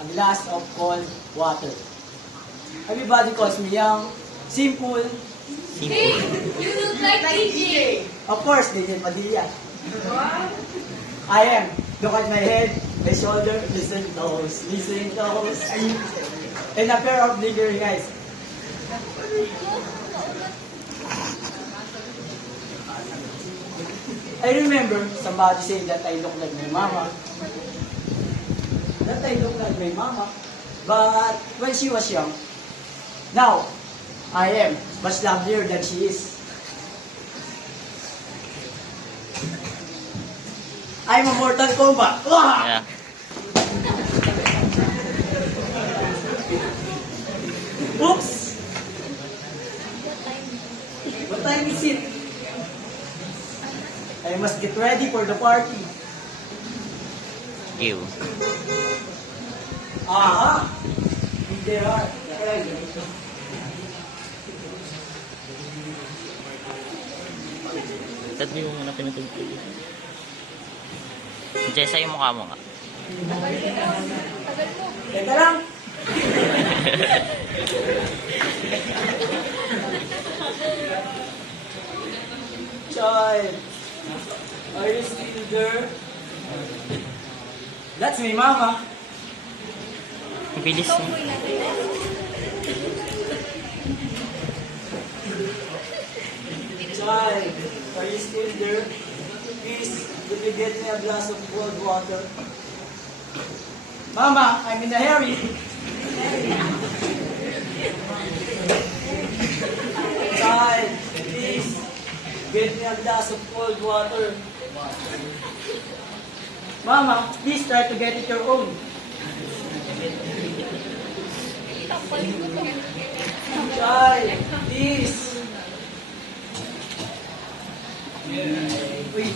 a glass of cold water. Everybody calls me young, simple. Hey, you look like DJ. Of course, DJ Padilla. I am. Look at my head, my shoulder, listen toes, and a pair of glittering eyes. I remember somebody saying that I look like my mama. But when she was young, now I am much lovelier than she is. I'm a Mortal Kombat. Yeah. Oops! What time is it? I must get ready for the party. You. Aha! There are. Tadbi mo muna pinatugtog. Jessa, yung mukha mo nga. Teka lang. Child, are you still there? That's my mama. Bilis mo. Child, are you still there? Please, could you get me a glass of cold water? Mama, I'm in a hurry. Child, please, get me a glass of cold water. Mama, please try to get it your own. Child, please. Uy,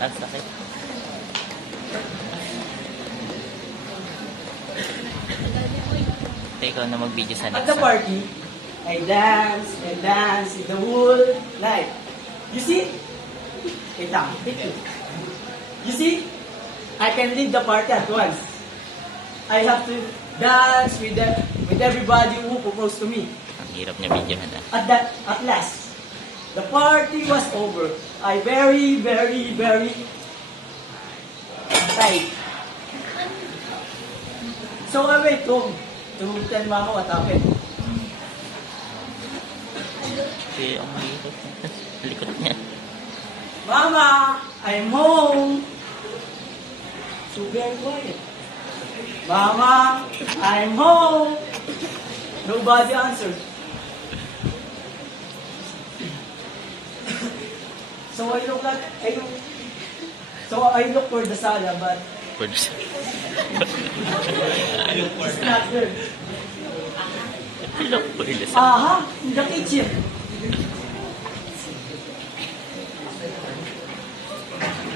Ang sakit. Ikaw na mag-video sa at next the party, I dance and dance in the whole night. You see? Wait lang, picture. You see? I can lead the party at once. I have to dance with everybody who proposed to me. Ang hirap niya video na. At last, the party was over. I very tired. So I went home to tell Mama what happened. Kaya ang hirap. Likot niya. Mama, I'm home. So very quiet. Mama, I'm home. Nobody answered. So I look for the sala, but Words. it's not there. Look for the Aha, in the kitchen.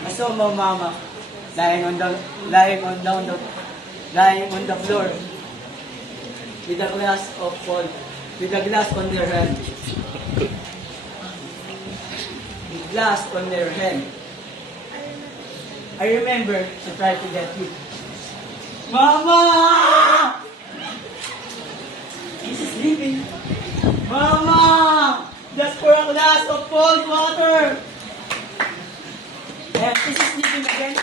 I saw my mama lying on the floor with a glass of cold, with a glass on their hand. With glass on their hand. I remember to try to get you. Mama! She's sleeping. Mama! Just for a glass of cold water. And she's sleeping again.